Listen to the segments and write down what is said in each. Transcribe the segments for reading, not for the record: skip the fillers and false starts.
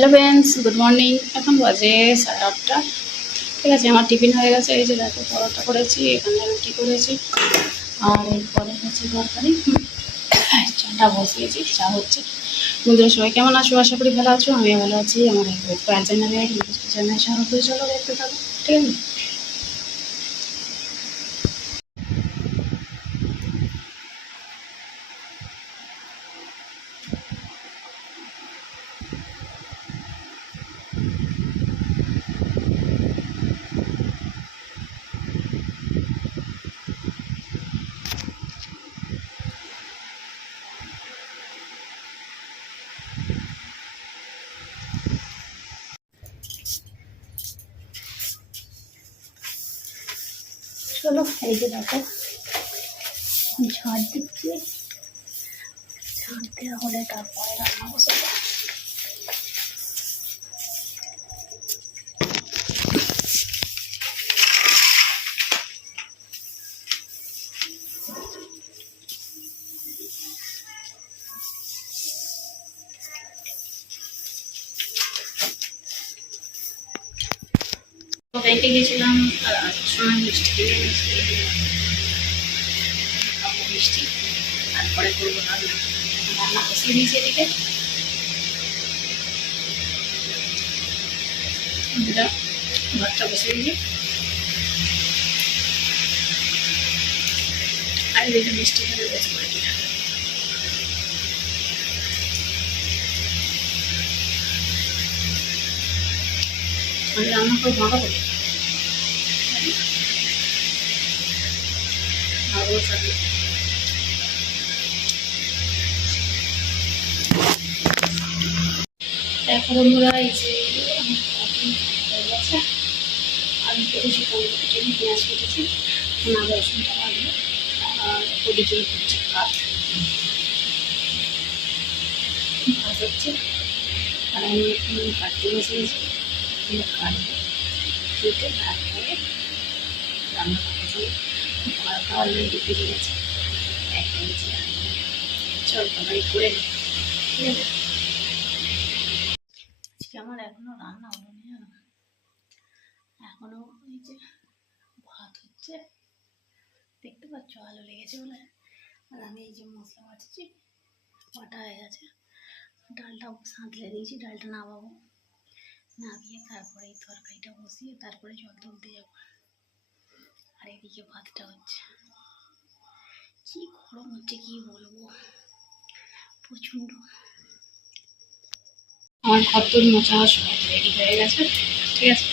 Hello friends, good morning. এখন বাজে 8:30। ঠিক আছে, আমার টিফিন হয়ে গেছে। এই যে দেখো, পরোটা করেছি, এখানে রুটি করেছি, আর এরপরে হচ্ছে তরকারি। চাটা বসিয়েছি, চা হচ্ছে। বন্ধুরা সবাই কেমন আছো? আশা করি ভালো আছো। আমিও ভালো আছি। আমার চ্যানেলে স্বাগত। চলো দেখতে থাকো, ঠিক আছে। চলো, এই যে দেখো, ঝাড় দিচ্ছি। ঝাড় দেওয়া হলে তারপরে রান্না বসাবো। ব্যাংকে গেছিলাম, সময় মিষ্টি কিনে মিষ্টি, তারপরে করবো রান্না। রান্না বসিয়ে দিয়েছি এদিকে। ভাতটা বসিয়ে দিয়েছি, আর এদিকে মিষ্টি করে বেশি করে দিই। আমি রান্না করে ভালো করি, ভালো থাকি। দেখো বন্ধুরা, এই যে হয়ে গেছে। আমি কেটেছি টমেটো কেটে, পেঁয়াজ কেটেছি, আদা রসুনটা লাগবে, আর পরিচয় করছে কাঠ ভাত হচ্ছে। আর আমি এখন কাটতে বসিয়েছি, কাটবো কেটে তারপরে রান্না করতে। ভাতটা অলরেডি পেকে গেছে, একটা নিচে চল তরকারি করে নিই, ঠিক আছে। আজকে আমার এখনো রান্না হলো না, জানো, এখনো এই যে ভাত হচ্ছে, দেখতে পাচ্ছ আলো লেগেছে বলে। আর আমি এই যে মশলা বাটছি, বাটা হয়ে গেছে। ডালটা সাঁতলে দিয়েছি, ডালটা নামাবো, নামিয়ে তারপরে এই তরকারিটা বসিয়ে তারপরে জল তুলতে যাবো। আর এদিকে ভাতটা হচ্ছে। কি গরম হচ্ছে কি বলবো, প্রচণ্ড। আমার ঘর তোর মোচা সব রেডি হয়ে গেছে, ঠিক আছে।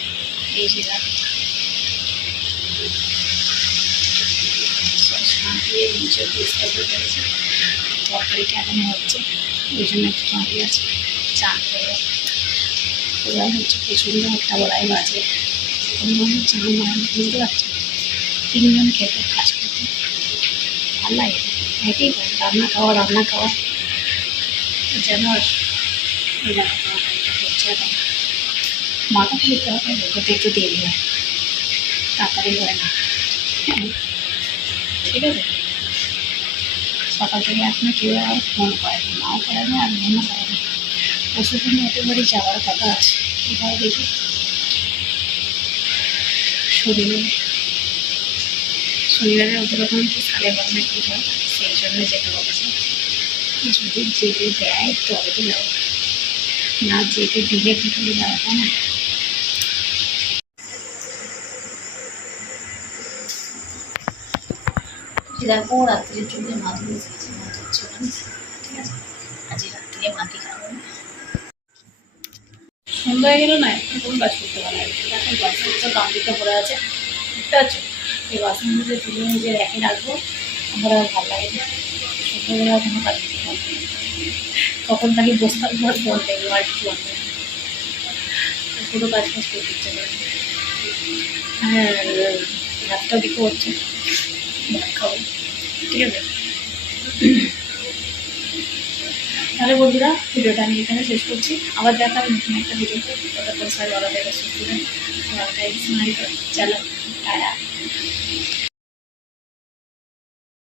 এই যে দিয়ে নিচে পরিষ্কার করে ফেলেছে। তরকারিটা এখন হচ্ছে, ওই জন্য একটু দাঁড়িয়ে আছে। চান করে ওরা হচ্ছে প্রচণ্ড একটা বড়াই বাজে, অন্যান্য চান বানানো বুঝতে পারছে। তিনজন খেতে কাজ করতে ভালো লাগে, একই রান্না খাওয়া রান্না খাওয়া যেন। ওই রান্না তরকারিটা হচ্ছে, এখন মাথা দিতে হবে, হতে একটু দেরি হয়, তাড়াতাড়ি হয় না, ঠিক আছে। সকাল থেকে এখনো কেউ আর ফোন করেনি, মাও করেনি আর মনও করেনি। পরশুদিন ওদের বাড়ি যাওয়ার কথা আছে, এবার দেখি শনিবারে ওদের ওখানে কি সাড়ে বাজনা কী হয়, সেই জন্য যেতে বলেছে। যদি যেতে দেয় তবে তো যাবো, না যেতে দিলে কি করে যাওয়া, তাই না। দেখো রাত্রের জন্য মাছ ভেজেছি, মাছ হচ্ছে ওখানে, ঠিক আছে। আজকে রাত্রে মাটি খাবো না, সন্ধ্যা হয়ে গেল না, এখন কোনো কাজ করতে পারে না। এখন বাসন গামলিতে ভরে আছে, বুঝতে পারছো। এই বাসনগুলো তুলে নিজে রেখে রাখবো, আমার আর ভালো লাগে না। সন্ধ্যাবেলা কোনো কাজ করতে পারবো না, তখন খালি বসতার পর ফোন দেখবো আর কিছু হবে না, কোনো কাজ ফাজ করতে ইচ্ছে করে না। হ্যাঁ, ভাতটা দিকে হচ্ছে, ভাত খাবো, ঠিক আছে। তাহলে বন্ধুরা, ভিডিওটা আমি এখানে শেষ করছি। আবার দেখা হবে নতুন একটা ভিডিওতে। ততক্ষণ সবাই ভালো থেকে সুস্থ থাকুন, চলো টাটা।